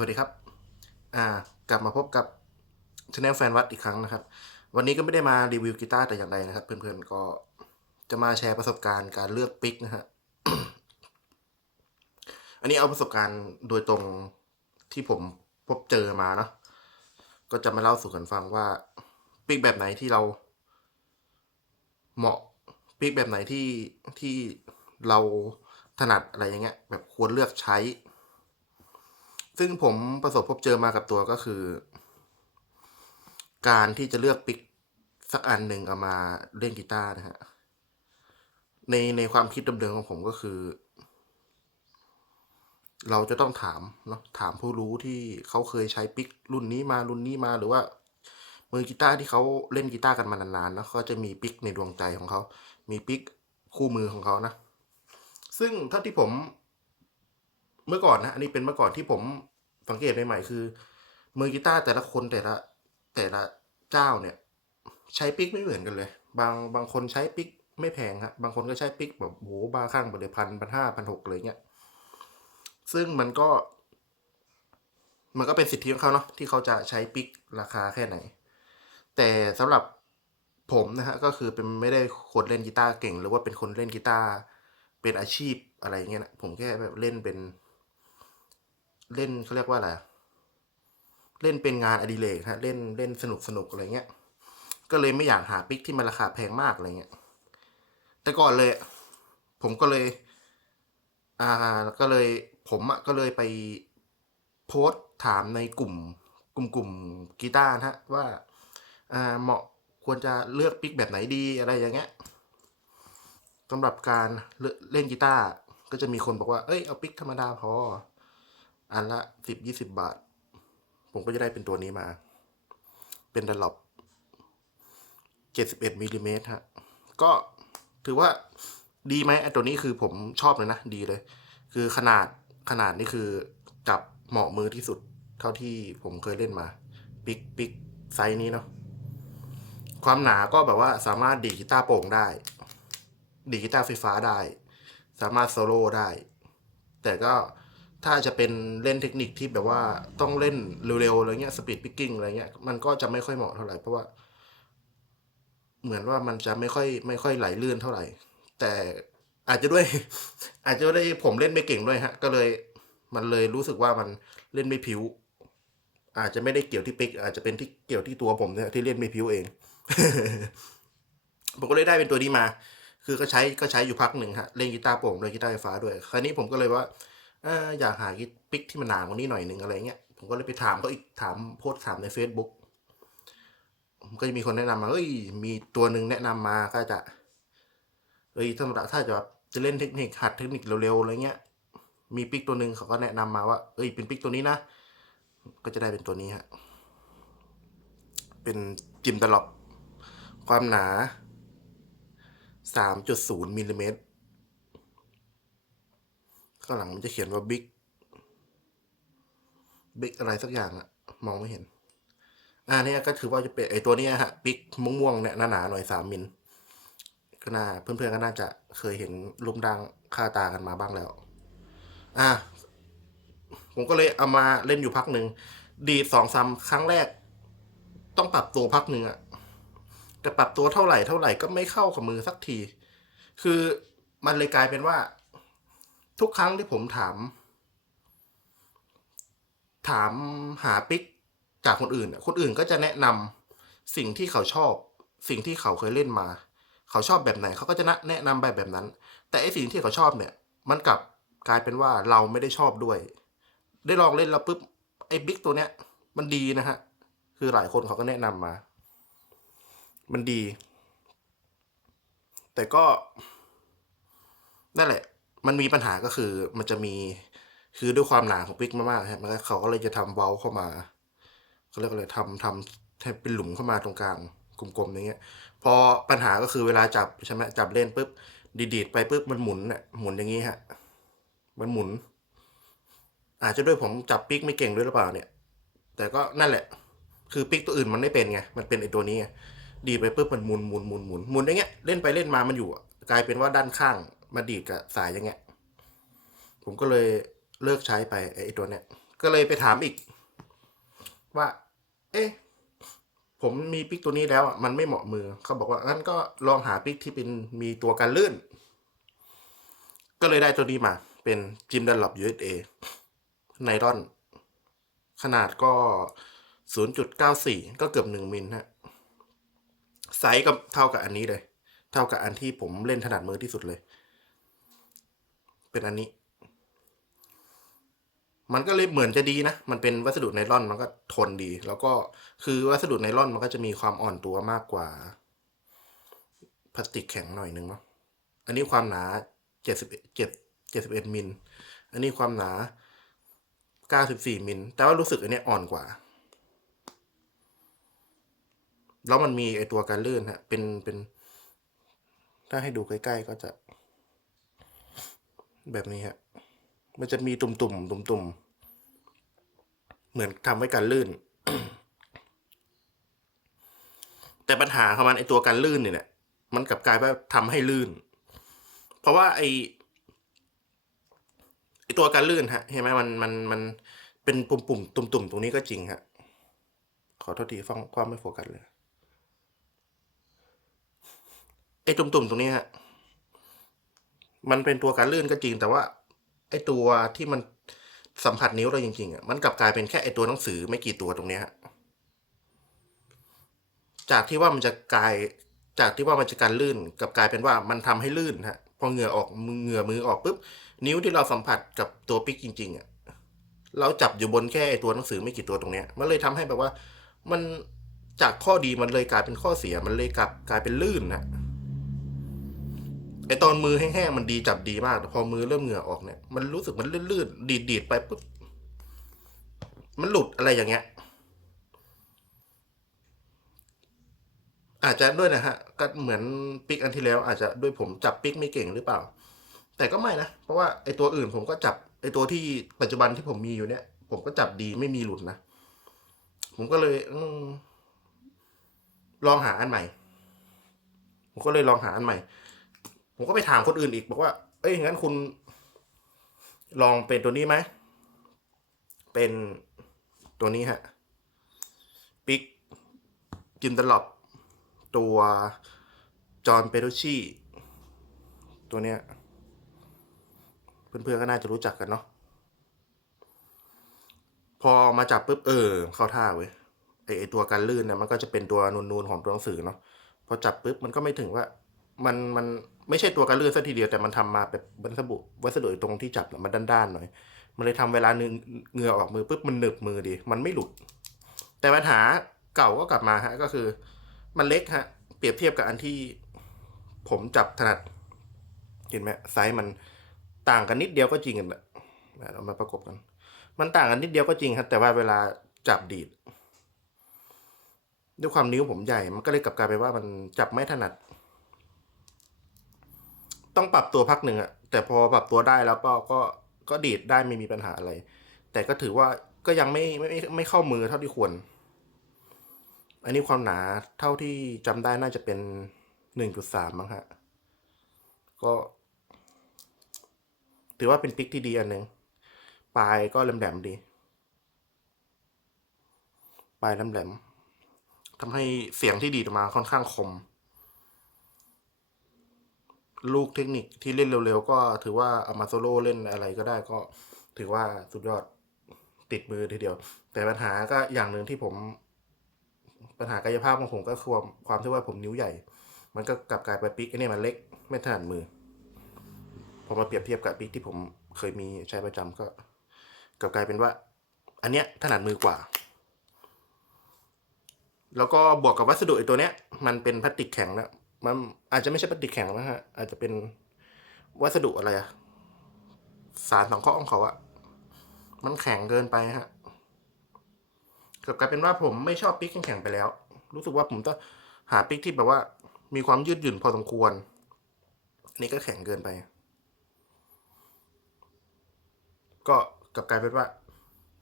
วัสดีครับอ่ากลับมาพบกับช anel แฟนวัดอีกครั้งนะครับ วันนี้ก็ไม่ได้มารีวิวกีตาร์แต่อย่างใดนะครับ เพื่อนๆก็จะมาแชร์ประสบการณ์การเลือกปิกนะฮะอันนี้เอาประสบการณ์โดยตรงที่ผมพบเจอมาเนาะก็จะมาเล่าสู่กันฟังว่าปิกแบบไหนที่เรา เหมาะปิกแบบไหนที่ที่เราถนัดอะไรอย่างเงี้ย แบบควรเลือกใช้ ซึ่งผมประสบพบเจอมากับตัวก็คือ การที่จะเลือกปิกสักอันหนึ่งเอามาเล่นกีตาร์นะฮะ ในในความคิดเดิมๆของผมก็คือ เราจะต้องถามเนาะถามผู้รู้ที่เขาเคยใช้ปิกรุ่นนี้มารุ่นนี้มาหรือว่า มือกีตาร์ที่เขาเล่นกีตาร์กันมานานๆเนอะเขาจะมีปิกในดวงใจของเขา มีปิกคู่มือของเขานะ ซึ่งเท่าที่ผม เมื่อก่อนนะ อันนี้เป็นเมื่อก่อนที่ผมสังเกตใหม่ๆคือ มือกีตาร์แต่ละคนแต่ละแต่ละเจ้าเนี่ย ใช้ปิกไม่เหมือนกันเลย บางบางคนใช้ปิกไม่แพงครับบางคนก็ใช้ปิกแบบโหบาข้างไปเลยพันพันห้าพันหกเลยเงี้ยซึ่งมันก็ มันก็เป็นสิทธิของเขาเนาะที่เขาจะใช้ปิกราคาแค่ไหน แต่สำหรับผมนะฮะก็คือเป็นไม่ได้คนเล่นกีตาร์เก่ง หรือว่าเป็นคนเล่นกีตาร์เป็นอาชีพอะไรเงี้ยนะผมแค่แบบเล่นเป็น เล่นเขาเรียกว่าอะไรเล่นเป็นงานอดิเรกฮะเล่นเล่นสนุกสนุกอะไรเงี้ย ก็เลยไม่อยากหาปิกที่มันราคาแพงมากอะไรเงี้ย แต่ก่อนเลย ผมก็เลย อ่าก็เลย ผมอะก็เลยไปโพสต์ถามในกลุ่ม กลุ่มกลุ่มกีตาร์ฮะว่าอ่าเหมาะควรจะเลือกปิกแบบไหนดีอะไรอย่างเงี้ยสำหรับการเล่นเล่นกีตาร์ก็จะมีคนบอกว่า เอ้ย เอาปิกธรรมดาพอ อันละสิบยี่สิบบาท ผมก็จะได้เป็นตัวนี้มา เป็นดัลลอปเจ็ดสิบเอ็ดมิลลิเมตรฮะ ก็ถือว่าดีไหมไอ้ตัวนี้คือผมชอบเลยนะ ดีเลย คือขนาดขนาดนี่คือจับเหมาะมือที่สุด เท่าที่ผมเคยเล่นมา ปิกปิกไซส์นี้เนาะความหนาก็แบบว่าสามารถดีดกีตาร์โปร่งได้ ดีดกีตาร์ไฟฟ้าได้ สามารถโซโล่ได้ แต่ก็ ถ้าจะเป็นเล่นเทคนิคที่แบบว่าต้องเล่นเร็วๆอะไรเงี้ยสปีดพิกกิ้งอะไรเงี้ยมันก็จะไม่ค่อยเหมาะเท่าไหร่เพราะว่า เหมือนว่ามันจะไม่ค่อยไม่ค่อยไหลลื่นเท่าไหร่ แต่อาจจะด้วย อาจจะได้ผมเล่นไม่เก่งด้วยฮะ ก็เลย มันเลยรู้สึกว่ามันเล่นไม่ผิว อาจจะไม่ได้เกี่ยวที่ปิก อาจจะเป็นที่เกี่ยวที่ตัวผมเนี่ยที่เล่นไม่ผิวเอง ผมก็เลยได้เป็นตัวนี้มา คือก็ใช้ก็ใช้อยู่พักหนึ่งฮะเล่นกีตาร์โปร่งด้วยกีตาร์ไฟฟ้าด้วย คราวนี้ผมก็เลยว่า เอออยากหากีปิกที่มันหนากว่านี้หน่อยหนึ่งอะไรเงี้ยผมก็เลยไปถามเขาอีกถามโพสถามใน Facebook ก็จะมีคนแนะนำมาเอ้ย มีตัวหนึ่งแนะนำมาก็จะ เอ้ยถ้าถ้าจะแบบจะเล่นเทคนิคหัดเทคนิคเร็วๆอะไรเงี้ย มีปิกตัวหนึ่งเขาก็แนะนำมาว่า เอ้ยเป็นปิกตัวนี้นะ ก็จะได้เป็นตัวนี้ฮะ เป็นจิมตลอปความหนา 3.0มิลลิเมตร ข้างหลังมันจะเขียนว่าบิ๊กบิ๊กอะไรสักอย่างอะมองไม่เห็น อ่าเนี่ยก็ถือว่าจะเป็นไอตัวเนี้ยฮะบิ๊กม่วงๆเนี่ยหนาๆหน่อยสามมิลก็น่าเพื่อนๆก็น่าจะเคยเห็นลุมดังค่าตากันมาบ้างแล้ว อะผมก็เลยเอามาเล่นอยู่พักหนึ่ง ดีสองสามครั้งแรก ต้องปรับตัวพักหนึ่งอะแต่ปรับตัวเท่าไหร่เท่าไหร่ก็ไม่เข้ากับมือสักที คือมันเลยกลายเป็นว่า ทุกครั้งที่ผมถาม ถามหาปิกจากคนอื่น คนอื่นก็จะแนะนำสิ่งที่เขาชอบ สิ่งที่เขาเคยเล่นมา เขาชอบแบบไหนเขาก็จะแนะนำแบบแบบนั้น แต่ไอสิ่งที่เขาชอบเนี่ย มันกลับกลายเป็นว่าเราไม่ได้ชอบด้วย ได้ลองเล่นแล้วปุ๊บไอ้บิ๊กตัวเนี้ย มันดีนะฮะ คือหลายคนเขาก็แนะนำมา มันดี แต่ก็นั่นแหละ มันมีปัญหาก็คือมันจะมีคือด้วยความหนาของปิกมากๆฮะมันก็เขาก็เลยจะทำเว้าเข้ามาเขาเรียกอะไรทำทำให้เป็นหลุมเข้ามาตรงกลางกลมๆอย่างเงี้ย พอปัญหาก็คือเวลาจับใช่ไหมจับเล่นปุ๊บดีดไปปุ๊บมันหมุนเนี่ยหมุนอย่างงี้ฮะมันหมุน อาจจะด้วยผมจับปิกไม่เก่งด้วยหรือเปล่าเนี่ย แต่ก็นั่นแหละ คือปิกตัวอื่นมันไม่เป็นไงมันเป็นไอตัวนี้ไงดีไปปุ๊บมันหมุนหมุนหมุนหมุนหมุนอย่างเงี้ยเล่นไปเล่นมามันอยู่ กลายเป็นว่าด้านข้าง มาดีดกับสายอย่างเงี้ย ผมก็เลยเลิกใช้ไปไอตัวเนี้ย ก็เลยไปถามอีก ว่า เอ๊ะผมมีปิกตัวนี้แล้วอะมันไม่เหมาะมือ เขาบอกว่างั้นก็ลองหาปิกที่เป็นมีตัวกันลื่น ก็เลยได้ตัวนี้มา เป็นจิมดันหลบ USA ไนรอน ขนาดก็ 0.94 ก็เกือบ 1 มิลฮะไซส์ก็เท่ากับอันนี้เลย เท่ากับอันที่ผมเล่นถนัดมือที่สุดเลย เป็นอันนี้ มันก็เลยเหมือนจะดีนะ มันเป็นวัสดุไนลอนมันก็ทนดี แล้วก็คือวัสดุไนลอนมันก็จะมีความอ่อนตัวมากกว่าพลาสติกแข็งหน่อยนึงเนาะ อันนี้ความหนาเจ็ดสิบเจ็ดเจ็ดสิบเอ็ดมิล อันนี้ความหนาเก้าสิบสี่มิล แต่ว่ารู้สึกอันนี้อ่อนกว่า แล้วมันมีไอตัวการลื่นฮะ เป็นเป็น ถ้าให้ดูใกล้ ๆ ก็จะ แบบนี้ฮะ มันจะมีตุ่มๆ ตุ่มๆ เหมือนทำไว้กันลื่น แต่ปัญหาของมันไอตัวกันลื่นเนี่ย มันกลับกลายว่าทำให้ลื่น เพราะว่าไอไอตัวกันลื่นฮะ เห็นไหมมันมันมันเป็นปุ่มๆตุ่มๆตรงนี้ก็จริงฮะ ขอโทษทีฟังความไม่โฟกัสเลย ไอตุ่มๆตรงนี้ฮะ มันเป็นตัวการลื่นก็จริง แต่ว่า ไอตัวที่มันสัมผัสนิ้วเราจริงๆอะมันกลับกลายเป็นแค่ไอตัวหนังสือไม่กี่ตัวตรงเนี้ยฮะจากที่ว่ามันจะกลายจากที่ว่ามันจะการลื่นกลับกลายเป็นว่ามันทำให้ลื่นฮะพอเหงื่อออกมือเหงื่อมือออกปุ๊บนิ้วที่เราสัมผัสกับตัวปิกจริง ๆอะเราจับอยู่บนแค่ไอตัวหนังสือไม่กี่ตัวตรงเนี้ยมันเลยทำให้แบบว่า มันจากข้อดีมันเลยกลายเป็นข้อเสียมันเลยกลับกลายเป็นลื่นฮะ ไอตอนมือแห้งๆมันดีจับดีมากแต่พอมือเริ่มเหงื่อออกเนี่ย มันรู้สึกมันลื่นๆดีดๆไปปุ๊บมันหลุดอะไรอย่างเงี้ย อาจจะด้วยนะฮะ ก็เหมือนปิกอันที่แล้ว อาจจะด้วยผมจับปิกไม่เก่งหรือเปล่า แต่ก็ไม่นะ เพราะว่าไอตัวอื่นผมก็จับไอตัวที่ปัจจุบันที่ผมมีอยู่เนี่ย ผมก็จับดีไม่มีหลุดนะ ผมก็เลยอลองหาอันใหม่ ผมก็เลยลองหาอันใหม่ ผมก็ไปถามคนอื่นอีกบอกว่า เอ้ยงั้นคุณ ลองเป็นตัวนี้ไหม เป็นตัวนี้ฮะ ปิกจิมตลอบตัวจอห์นเปโรชีตัวเนี้ย เพื่อนๆก็น่าจะรู้จักกันเนาะพอมาจับปุ๊บเออ เข้าท่าเว้ยไอไอตัวการลื่นเนี่ยมันก็จะเป็นตัวนูนๆของตัวหนังสือเนาะพอจับปุ๊บมันก็ไม่ถึงว่า มันมัน ไม่ใช่ตัวการลื่อนซะทีเดียวแต่มันทำมาแบบวัสดุวัสดุตรงที่จับมันด้านๆหน่อย มันเลยทำเวลาเหงื่อออกมือปุ๊บมันหนึบมือดี มันไม่หลุด แต่ปัญหาเก่าก็กลับมาฮะก็คือ มันเล็กฮะ เปรียบเทียบกับอันที่ผมจับถนัด เห็นไหมไซส์มันต่างกันนิดเดียวก็จริงกันแหละเรามาประกบกัน มันต่างกันนิดเดียวก็จริงครับแต่ว่าเวลาจับดีดด้วยความนิ้วผมใหญ่ มันก็เลยกลับกลายไปว่ามันจับไม่ถนัด ต้องปรับตัวพักหนึ่งอะแต่พอปรับตัวได้แล้วก็ก็ก็ดีดได้ไม่มีปัญหาอะไร แต่ก็ถือว่าก็ยังไม่ไม่ไม่ไม่เข้ามือเท่าที่ควร อันนี้ความหนาเท่าที่จำได้น่าจะเป็นหนึ่งจุดสามมั้งฮะ ก็ ถือว่าเป็นปิกที่ดีอันหนึ่งปลายก็แหลมๆดี ปลายแหลมๆทำให้เสียงที่ดีดออกมาค่อนข้างคม ลูกเทคนิคที่เล่นเร็วๆ ก็ถือว่าเอามาโซโล่เล่นอะไรก็ได้ก็ถือว่าสุดยอดติดมือทีเดียว แต่ปัญหาก็อย่างหนึ่งที่ผม ปัญหากายภาพของผมก็คือความความที่ว่าผมนิ้วใหญ่ มันก็กลับกลายไปปิกไอ้นี่มันเล็กไม่ถนัดมือพอมาเปรียบเทียบกับปิกที่ผมเคยมีใช้ประจำก็กลับกลายเป็นว่า อันเนี้ยถนัดมือกว่า แล้วก็บวกกับวัสดุไอ้ตัวเนี้ย มันเป็นพลาสติกแข็งนะ มันอาจจะไม่ใช่พลาสติแข็งนะฮะ อาจจะเป็นวัสดุอะไรอะสารสังเคราะห์ของเขาอะมันแข็งเกินไปฮะกลับกลายเป็นว่าผมไม่ชอบปิกแข็งไปแล้ว รู้สึกว่าผมต้องหาปิกที่แบบว่า มีความยืดหยุ่นพอสมควรอันนี้ก็แข็งเกินไป ก็กลับกลายเป็นว่า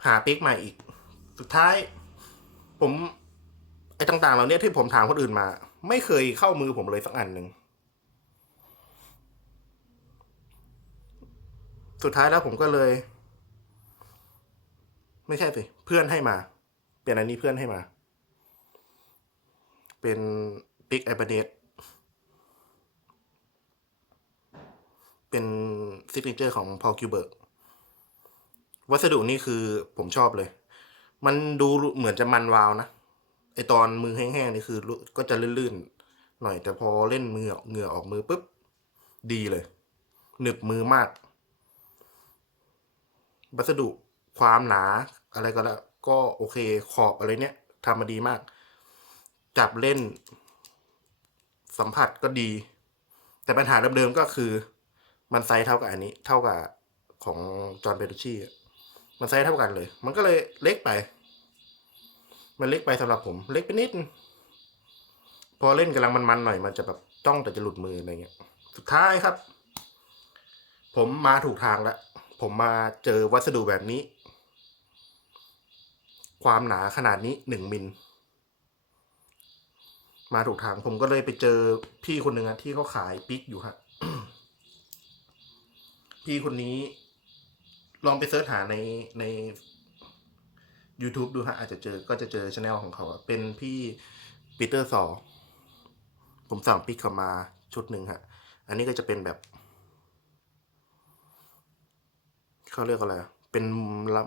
หาปิกใหม่อีก สุดท้าย ผมไอ้ต่างๆ เหล่านี้ที่ผมถามคนอื่นมา ไม่เคยเข้ามือผมเลยสักอันหนึ่ง สุดท้ายแล้วผมก็เลย ไม่ใช่สิเพื่อนให้มา เป็นอันนี้เพื่อนให้มา เป็นปิกไอ a เ e ตเป็นซิกเนเจอร์ของพอลคิวเบิร์กวัสดุนี่คือผมชอบเลย มันดูเหมือนจะมันวาวนะ ไอตอนมือแห้งๆนี่คือก็จะลื่นๆหน่อย แต่พอเล่นมือเหงื่อออกมือปุ๊บดีเลย หนึบมือมาก วัสดุความหนาอะไรก็แล้วก็โอเคขอบอะไรเนี้ยทำมาดีมาก จับเล่น สัมผัสก็ดี แต่ปัญหาเดิมๆก็คือ มันไซส์เท่ากับอันนี้ เท่ากับของจอห์นเบตูชีมันไซส์เท่ากันเลย มันก็เลยเล็กไป มันเล็กไปสำหรับผม เล็กไปนิด พอเล่นกำลังมันๆหน่อยมันจะแบบจ้องแต่จะหลุดมืออะไรเงี้ย สุดท้ายครับ ผมมาถูกทางแล้วผมมาเจอวัสดุแบบนี้ ความหนาขนาดนี้หนึ่งมิลมาถูกทางผมก็เลยไปเจอพี่คนหนึ่งอะที่เขาขายปิกอยู่ฮะพี่คนนี้ลองไปเสิร์ชหาในใน YouTube ดูฮะอาจจะเจอก็จะเจอช anel ของเขา เป็นพี่ปีเตอร์ซอผมสั่งปิกเขามาชุดหนึ่งฮะ อันนี้ก็จะเป็นแบบเขาเรียกอะไร เป็น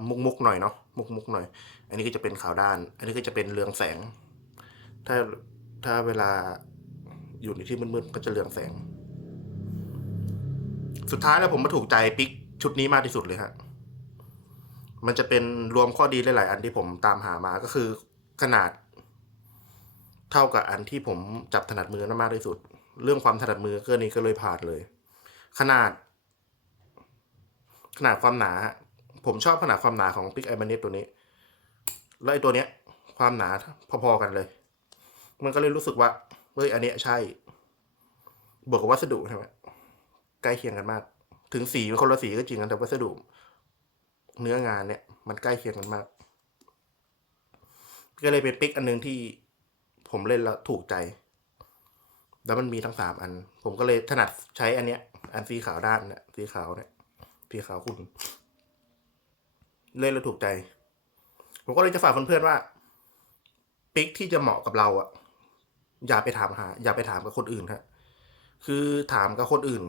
มุกมุกหน่อยเนาะมุกมุกหน่อย อันนี้ก็จะเป็นขาวด้าน อันนี้ก็จะเป็นเรืองแสง ถ้าถ้าเวลาอยู่ในที่มืดๆก็จะเรืองแสง สุดท้ายแล้วผมมาถูกใจปิกชุดนี้มากที่สุดเลยฮะ มันจะเป็นรวมข้อดีหลาย ๆ อันที่ผมตามหามาก็คือขนาด เท่ากับอันที่ผมจับถนัดมือมากที่สุด เรื่องความถนัดมือก็นี้ก็เลยผ่านเลย ขนาด ขนาดความหนา ผมชอบขนาดความหนาของปิกไอมาเนตตัวนี้ แล้วไอตัวเนี้ย ความหนาพอ ๆ กันเลย มันก็เลยรู้สึกว่าเฮ้ยอันเนี้ยใช่บวกกับวัสดุใช่ไหมใกล้เคียงกันมาก ถึงสีเป็นคนละสีก็จริงกันแต่วัสดุ เนื้องานเนี่ย มันใกล้เคียงกันมาก ก็เลยเป็นปิกอันหนึงที่ผมเล่นแล้วถูกใจ แล้วมันมีทั้งสามอัน ผมก็เลยถนัดใช้อันเนี้ย อันสีขาวด้านเนี่ยสีขาวเนี่ยสีขาวคุณเล่นแล้วถูกใจ ผมก็เลยจะฝากเพื่อนๆว่า ปิกที่จะเหมาะกับเราอะอย่าไปถามหา อย่าไปถามกับคนอื่นฮะ คือถามกับคนอื่น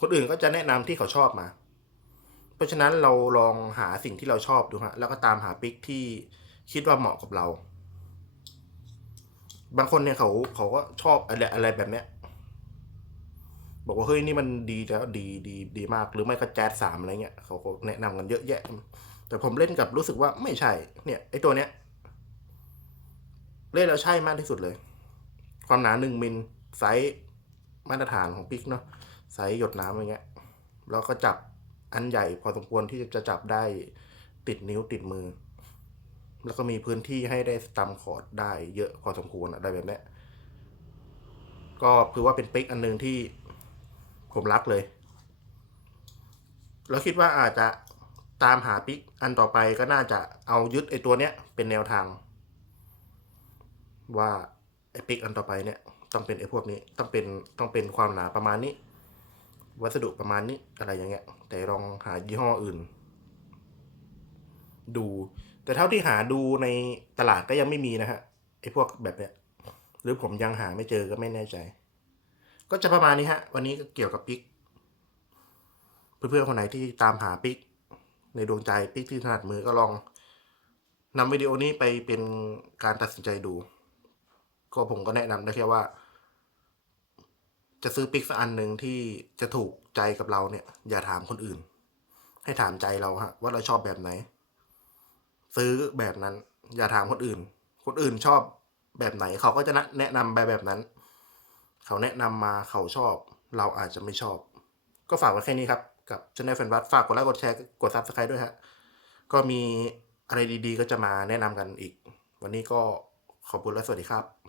คนอื่นก็จะแนะนำที่เขาชอบมา เพราะฉะนั้นเราลองหาสิ่งที่เราชอบดูฮะแล้วก็ตามหาปิกที่คิดว่าเหมาะกับเรา บางคนเนี่ยเขาเขาก็ชอบอะไรอะไรแบบเนี้ยบอกว่าเฮ้ยนี่มันดีแล้วดีดีดีมากหรือไม่ก็แจ๊สสามอะไรเงี้ยเขาก็แนะนำกันเยอะแยะ แต่ผมเล่นกับรู้สึกว่าไม่ใช่ เนี่ยไอตัวเนี้ย เล่นแล้วใช่มากที่สุดเลย ความหนาหนึ่งมิลไซส์มาตรฐานของปิกเนาะไซส์หยดน้ำอย่างเงี้ยแล้วก็จับ อันใหญ่พอสมควรที่จะจับได้ติดนิ้วติดมือ แล้วก็มีพื้นที่ให้ได้สตัมคอร์ดได้เยอะพอสมควรอะไรแบบนี้ก็คือว่าเป็นปิกอันหนึงที่ผมรักเลย แล้วคิดว่าอาจจะตามหาปิกอันต่อไปก็น่าจะเอายึดไอตัวเนี้ยเป็นแนวทาง ว่าไอปิกอันต่อไปเนี่ยต้องเป็นไอพวกนี้ต้องเป็นต้องเป็นความหนาประมาณนี้ วัสดุประมาณนี้อะไรอย่างเงี้ย แต่ลองหายี่ห้ออื่น ดู แต่เท่าที่หาดูในตลาดก็ยังไม่มีนะฮะไอพวกแบบเนี้ย หรือผมยังหาไม่เจอก็ไม่แน่ใจ ก็จะประมาณนี้ฮะ วันนี้ก็เกี่ยวกับปิก เพื่อนๆคนไหนที่ตามหาปิก ในดวงใจปิกที่ถนัดมือก็ลองนำวิดีโอนี้ไปเป็นการตัดสินใจดู ก็ผมก็แนะนำได้แค่ว่า จะซื้อปิกสักอันหนึ่งที่จะถูกใจกับเราเนี่ย อย่าถามคนอื่น ให้ถามใจเราฮะ ว่าเราชอบแบบไหน ซื้อแบบนั้น อย่าถามคนอื่น คนอื่นชอบแบบไหน เขาก็จะแนะนำแบบแบบนั้น เขาแนะนำมาเขาชอบ เราอาจจะไม่ชอบ ก็ฝากไว้แค่นี้ครับกับช anel แฟนวัดฝากกดไลค์กดแชร์กด subscribe ด้วยฮะก็มีอะไรดีๆ ก็จะมาแนะนำกันอีก วันนี้ก็ขอบคุณและสวัสดีครับ